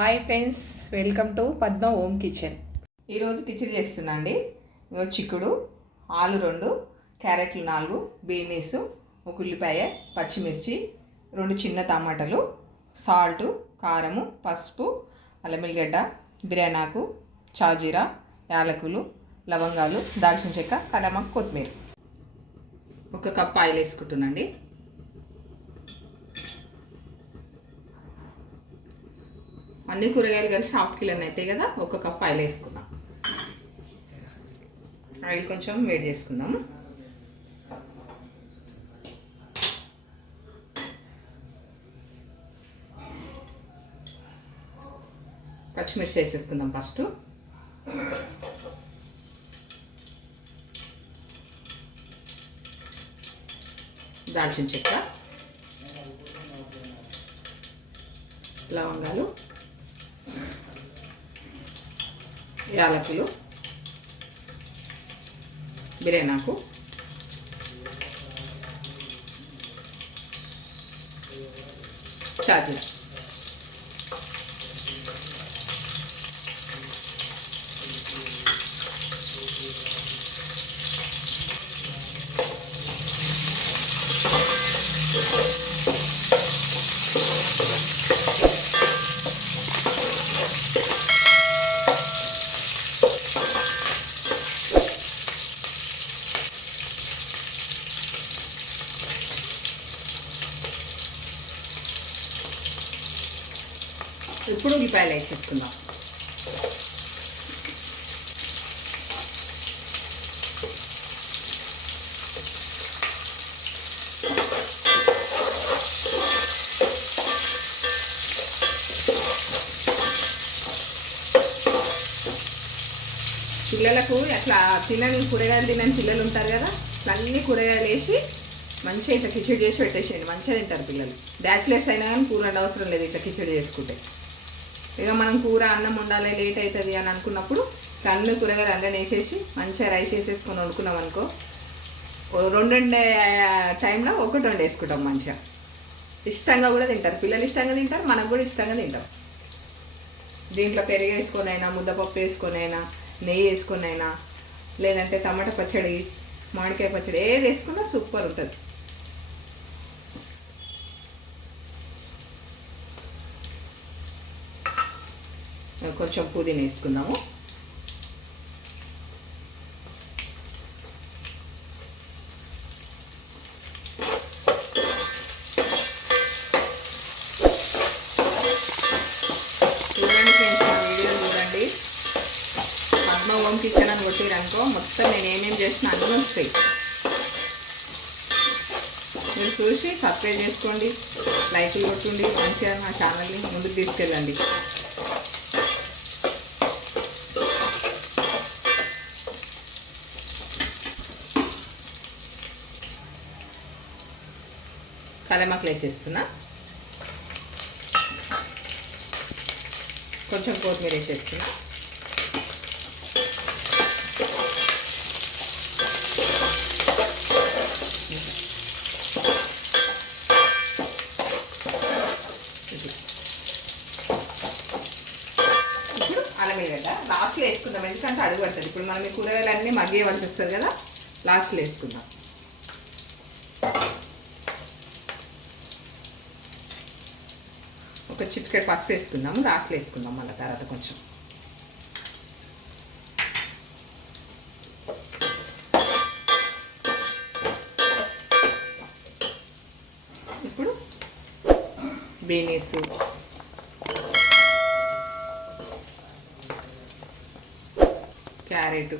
Hi friends welcome to Padma home kitchen. ఈరోజు కిచిడి చేస్తున్నా అండి. చిక్కుడు ఆలు రెండు క్యారెట్లు నాలుగు బీనీస్ ఒక ఉల్లిపాయ పచ్చిమిర్చి రెండు చిన్న టమాటాలు సాల్ట్ కారము పసుపు అల్లం వెల్లిగడ్డ బిర్యానాకు చాజీరా యాలకులు లవంగాలు దాల్చిన చెక్క కలమ కొత్తిమీర. ఒక కప్ ఆయిల్ వేసుకుంటున్నాండి అన్ని కూరగాయలు కలిసి హాఫ్ కిలో అవుతాయి కదా ఒక కప్ ఆయిల్ వేసుకుందాం. ఆయిల్ కొంచెం వేడి చేసుకుందాం. పచ్చిమిర్చి వేసేసుకుందాం ఫస్ట్. దాల్చిన చెక్క లవంగాలు. యాలకులు బిర్యానాకు చాజీరా ఇప్పుడు ఉల్లిపాయలు వేసేసుకుందాం. పిల్లలకు అట్లా తినని కూరగాయలు తినని పిల్లలు ఉంటారు కదా అన్ని కూరగాయలు వేసి మంచిగా ఇట్లా కిచడి చేసి పెట్టేసేయండి. మంచిగా తింటారు పిల్లలు. బ్యాచిలర్స్ అయినా కానీ కూర అవసరం లేదు ఇట్లా కిచడి చేసుకుంటే. ఇక మనం కూర అన్నం ఉండాలి లేట్ అవుతుంది అని అనుకున్నప్పుడు ఇట్లా అన్ని కూరగాయలు అన్నీ వేసేసి మంచిగా రైస్ వేసేసుకొని వండుకున్నాం అనుకో. రెండుండే టైంలో ఒకటి రెండు వేసుకుంటాం మంచిగా. ఇష్టంగా కూడా తింటారు. పిల్లలు ఇష్టంగా తింటారు మనకు కూడా ఇష్టంగా తింటాం. దీంట్లో పెరుగు వేసుకొని అయినా ముద్దపప్పు వేసుకొని అయినా నెయ్యి వేసుకొని అయినా లేదంటే టమాటా పచ్చడి మామిడికాయ పచ్చడి ఏది వేసుకున్నా సూపర్ ఉంటుంది. కొంచెం పుదీనా వేసుకుందాము. చూడండి చూడండి. పద్మ హోమ్ కిచెన్ అని కొట్టిరనుకో మొత్తం నేను ఏమేమి చేసినా అన్నీ వస్తాయి. మీరు చూసి సబ్స్క్రైబ్ చేసుకోండి. లైక్లు కొట్టండి. మంచిగా నా ఛానల్ని ముందుకు తీసుకెళ్ళండి. కలమాకులు వేసేస్తున్నా. కొంచెం కొత్తిమీర వేసేస్తున్నా. ఇప్పుడు అల్లం ఎల్లిగడ్డ లాస్ట్లో వేసుకుందాం. ఎందుకంటే అడుగు పడుతుంది. ఇప్పుడు మనం ఈ కూరగాయలు అన్నీ మగ్గేయవలసి వస్తుంది కదా. లాస్ట్లో వేసుకుందాం. ఒక చిటికెట్ పసుపు వేసుకుందాము లాస్ట్లో వేసుకుందాం మళ్ళీ తర్వాత కొంచెం. ఇప్పుడు బీనీస్. క్యారెట్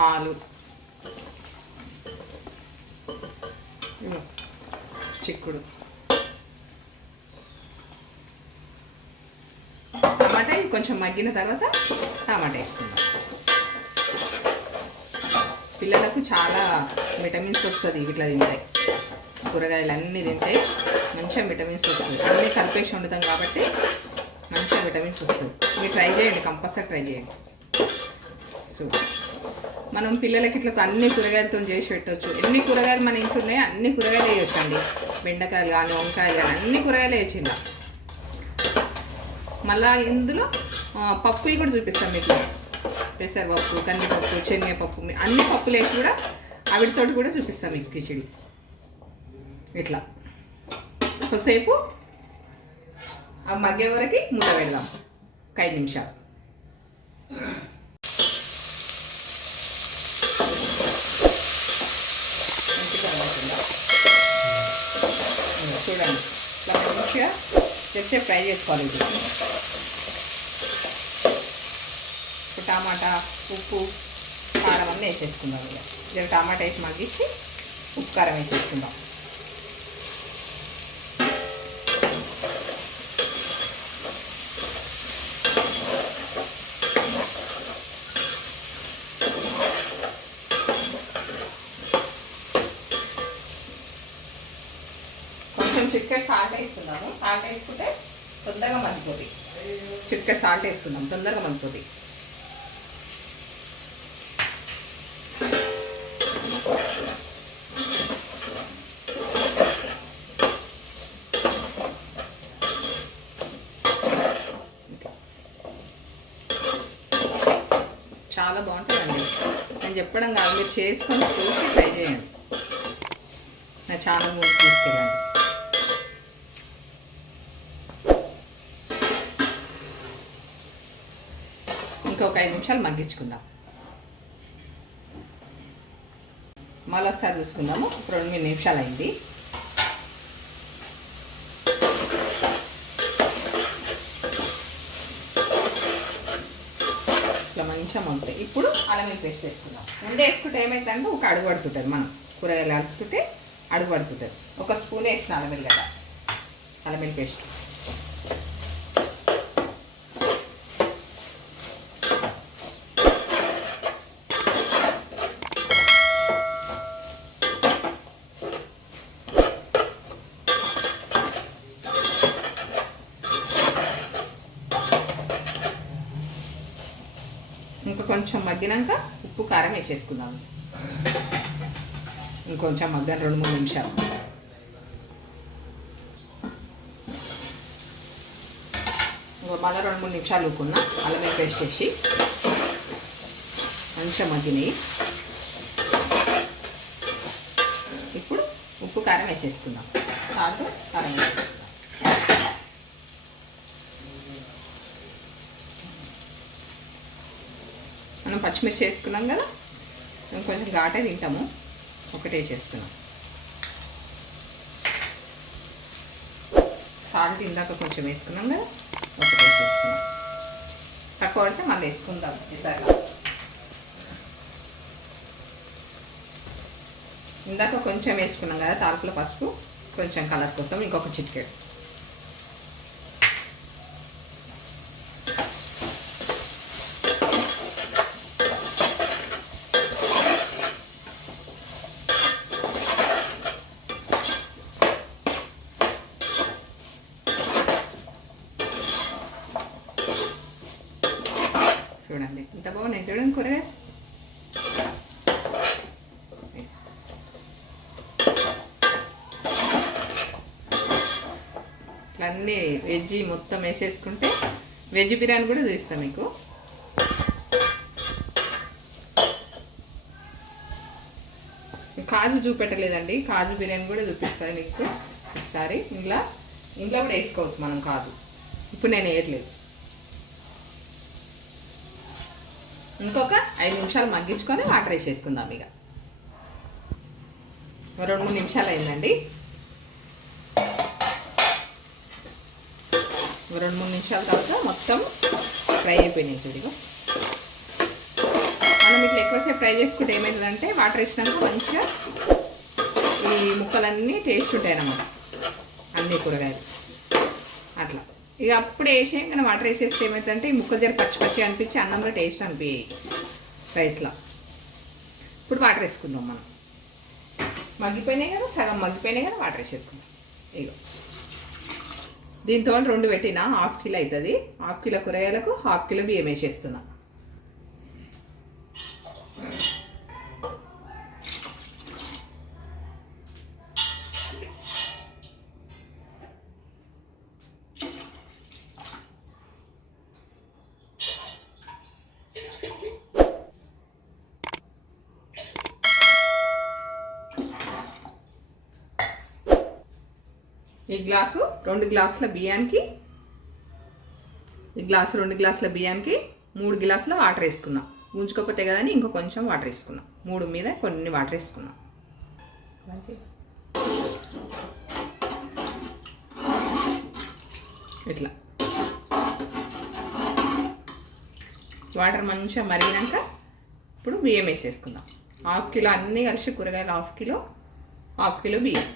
ఆలు. చిక్కుడు టమాటా ఇవి కొంచెం మగ్గిన తర్వాత టమాటా వేసుకుందాం. పిల్లలకు చాలా విటమిన్స్ వస్తుంది ఇట్లా తింటాయి కూరగాయలు అన్నీ తింటే మంచిగా విటమిన్స్ వస్తుంది. అన్నీ కలిపేసి వండుతాం కాబట్టి మంచిగా విటమిన్స్ వస్తుంది. మీరు ట్రై చేయండి కంపల్సరీ ట్రై చేయండి. సో మనం పిల్లలకి ఇట్లా అన్ని కూరగాయలతో చేసి పెట్టవచ్చు ఎన్ని కూరగాయలు మన ఇంట్లో ఉన్నాయో అన్ని కూరగాయలు వేయొచ్చండి. బెండకాయలు కానీ వంకాయలు కానీ అన్ని కూరగాయలు వేయచ్చు ఇలా మళ్ళీ ఇందులో పప్పులు పప్పువి కూడా చూపిస్తాను మీకు. పెసరపప్పు కందిపప్పు శనగపప్పు అన్ని పప్పులు వేసి కూడా అవిటితోటి కూడా చూపిస్తాను మీకు కిచిడి. ఇట్లా. కొద్దిసేపు ఆ మగ్గే వరకు మూత పెడదాం. ఒక ఐదు నిమిషాలు. చూడండి. ఇట్లా మంచిగా జస్ట్ ఫ్రై చేసుకోవాలి ఇది ఇప్పుడు టమాటా ఉప్పు కారం అన్నీ వేసేసుకుందాం ఇక. జర టమాటా వేసి మగ్గించి ఉప్పు కారం వేసేసుకుందాం కొంచెం చిక్కటి సాల్ట్ వేసుకుందాము. సాల్ట్ వేసుకుంటే తొందరగా మగ్గిపోతాయి. చిట్క సాల్ట్ వేసుకుందాం తొందరగా మగ్గిపోతాయి. చాలా బాగుంటుందండి. నేను చెప్పడం కాదు మీరు చేసుకొని చూసి ట్రై చేయండి. నా ఛానల్ ముందుకు తీసుకెళ్ళండి. ఐదు నిమిషాలు మగ్గించుకుందాం. మళ్ళీ ఒకసారి చూసుకుందాము. రెండు మూడు నిమిషాలు అయింది. ఇట్లా మంచిగా మగ్గుతాయి. ఇప్పుడు అల్లం పేస్ట్ వేసుకుందాం. ముందే వేసుకుంటే ఏమైందంటే ఒక అడుగు పడుతుంటుంది మనం. కూరగాయలు అడుగుతుంటే అడుగు పడుతుంటుంది. ఒక స్పూన్ వేసిన అల్లం వెల్లిగడ్డ అల్లం వెల్లి పేస్ట్. కొంచెం మగ్గినాక ఉప్పు కారం వేసేసుకుందాం. ఇంకొంచెం మగ్గాను రెండు మూడు నిమిషాలు. మళ్ళీ రెండు మూడు నిమిషాలు ఊకున్నా అల్లం పేస్ట్ చేసి మంచిగా మగ్గినాయి. ఇప్పుడు ఉప్పు కారం వేసేసుకుందాం. సాల్ట్ కారం వేసేసుకుందాం. మనం పచ్చిమిర్చి వేసుకున్నాం కదా మేము కొంచెం ఘాటే తింటాము. ఒకటే చేస్తున్నాం. సాల్ట్ ఇందాక కొంచెం వేసుకున్నాం కదా ఒకటి వేసేస్తున్నాం తక్కువ పడితే మళ్ళీ వేసుకుందాం ఈసారి. ఇందాక కొంచెం వేసుకున్నాం కదా తాలకుల పసుపు కొంచెం కలర్ కోసం ఇంకొక చిటికెడు చూడండి ఇంత బాగున్నాయి చూడండి కూరగాయ ఇట్లా అన్నీ వెజ్ మొత్తం వేసేసుకుంటే వెజ్ బిర్యానీ కూడా చూపిస్తాను మీకు. కాజు చూపెట్టలేదండి కాజు బిర్యానీ కూడా చూపిస్తాను మీకు ఒకసారి. ఇంట్లో ఇంట్లో కూడా వేసుకోవచ్చు మనం కాజు. ఇప్పుడు నేను వేయట్లేదు. ఇంకొక ఐదు నిమిషాలు మగ్గించుకొని వాటర్ వేసేసుకుందాం ఇక. రెండు మూడు నిమిషాలు అయిందండి. రెండు మూడు నిమిషాల తర్వాత మొత్తం ఫ్రై అయిపోయినాయి చూడిగో మనం ఇట్లా ఎక్కువసేపు ఫ్రై చేసుకుంటే ఏమైందంటే వాటర్ వేసినాక మంచిగా ఈ ముక్కలన్నీ టేస్ట్ ఉంటాయి అన్నమాట. అన్ని కూరగాయలు. అట్లా. ఇక అప్పుడు వేసేయంగానే వాటర్ వేసేస్తే ఏమవుతుందంటే ఈ ముక్కలు జర పచ్చి పచ్చి అనిపించి అన్నంలో టేస్ట్ అనిపించాయి రైస్లో. ఇప్పుడు వాటర్ వేసుకుందాం మనం. మగ్గిపోయినాయి కదా సగం మగ్గిపోయినాయి కదా వాటర్ వేసేసుకుందాం. ఇగో. దీంతో రెండు పెట్టిన హాఫ్ కిలో అవుతుంది. హాఫ్ కిలో కూరగాయలకు హాఫ్ కిలో బియ్యం వేసేస్తున్నా. ఈ గ్లాసు రెండు గ్లాసుల బియ్యానికి ఈ గ్లాసు రెండు గ్లాసుల బియ్యానికి మూడు గ్లాసుల వాటర్ వేసుకున్నాం. ఉంచుకోకపోతే కదని ఇంకా కొంచెం వాటర్ వేసుకున్నాం. మూడు మీద కొన్ని వాటర్ వేసుకున్నాం. ఇట్లా. వాటర్ మంచిగా మరిగినాక ఇప్పుడు బియ్యం వేసేసుకుందాం. హాఫ్ కిలో అన్నీ కలిసి కూరగాయలు హాఫ్ కిలో హాఫ్ కిలో బియ్యం.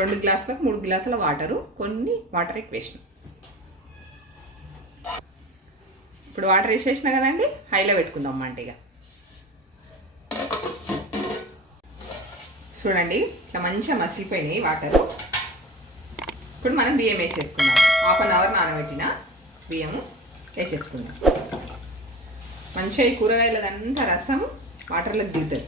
రెండు గ్లాసులకు మూడు గ్లాసుల వాటరు కొన్ని వాటర్ ఎక్కువ వేసిన ఇప్పుడు వాటర్ వేసేసిన కదండి హైలో పెట్టుకుందాం మంటిగా చూడండి ఇట్లా మంచిగా మసిలిపోయినాయి వాటర్. ఇప్పుడు మనం బియ్యం వేసేసుకుందాం. హాఫ్ అన్ అవర్ నానబెట్టిన బియ్యము వేసేసుకుందాం. మంచిగా ఈ కూరగాయలదంతా రసం వాటర్లోకి దిగుతుంది.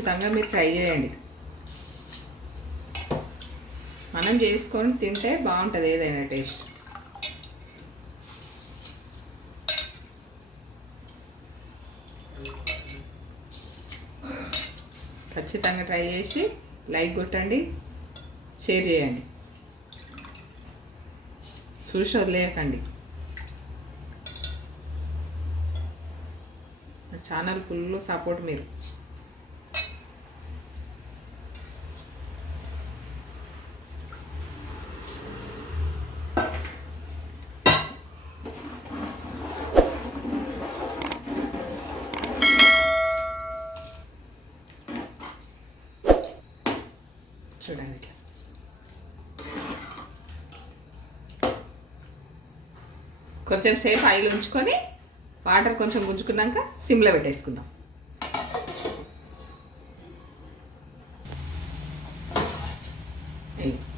ఖచ్చితంగా మీరు ట్రై చేయండి. మనం చేసుకొని తింటే బాగుంటుంది ఏదైనా టేస్ట్. ఖచ్చితంగా ట్రై చేసి లైక్ కొట్టండి షేర్ చేయండి. చూసి వదిలేయకండి. ఛానల్ ఫుల్ సపోర్ట్ మీరు చూడండి ఇట్లా కొంచెం సేపు ఆయిల్ ఉంచుకొని వాటర్ కొంచెం గుంజుకున్నాక సిమ్లో పెట్టేసుకుందాం.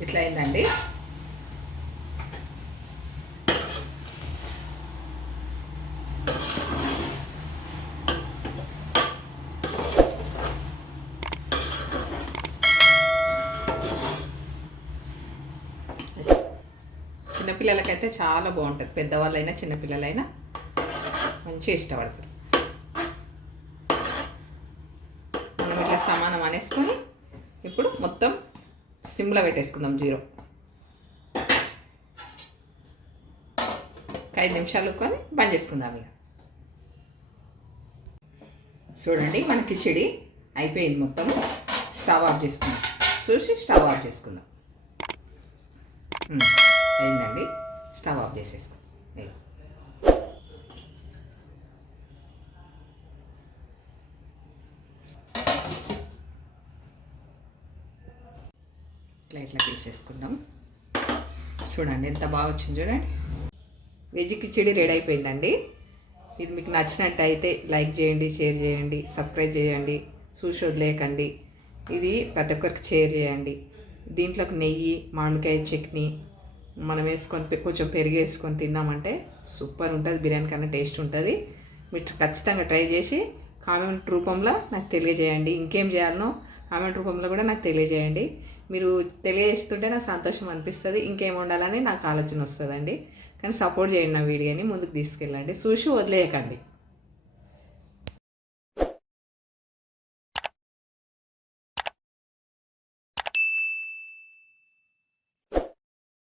ఇట్లా అయిందండి. పిల్లలకైతే చాలా బాగుంటుంది. పెద్దవాళ్ళైనా చిన్నపిల్లలైనా మంచిగా ఇష్టపడతారు. మనం ఇట్లా సమానం అనేసుకొని ఇప్పుడు మొత్తం సిమ్లో పెట్టేసుకుందాం జీరో. ఒక ఐదు నిమిషాలు కొని బంద్ చేసుకుందాం ఇక. చూడండి మన కిచిడి అయిపోయింది మొత్తం. స్టవ్ ఆఫ్ చేసుకుందాం. చూసి స్టవ్ ఆఫ్ చేసుకుందాం. అయిందండి. స్టవ్ ఆఫ్ చేసేసుకో. ఇట్లా ఇట్లా తీసేసుకుందాం. చూడండి ఎంత బాగా వచ్చింది చూడండి. వెజ్ కిచడి రెడీ అయిపోయిందండి. ఇది మీకు నచ్చినట్టయితే లైక్ చేయండి షేర్ చేయండి సబ్స్క్రైబ్ చేయండి చూసి వదిలేయకండి. ఇది ప్రతి ఒక్కరికి షేర్ చేయండి. దీంట్లోకి నెయ్యి మామిడికాయ చట్నీ మనం వేసుకొని పె- కొంచెం పెరిగి వేసుకొని తిన్నామంటే సూపర్ ఉంటుంది బిర్యానీ కన్నా టేస్ట్ ఉంటుంది. మీరు ఖచ్చితంగా ట్రై చేసి కామెంట్ రూపంలో నాకు తెలియజేయండి. ఇంకేం చేయాలనో కామెంట్ రూపంలో కూడా నాకు తెలియజేయండి. మీరు తెలియజేస్తుంటే నాకు సంతోషం అనిపిస్తుంది ఇంకేం ఉండాలని నాకు ఆలోచన వస్తుందండి. కానీ సపోర్ట్ చేయండి నా వీడియోని ముందుకు తీసుకెళ్ళండి. చూసి వదిలేయకండి.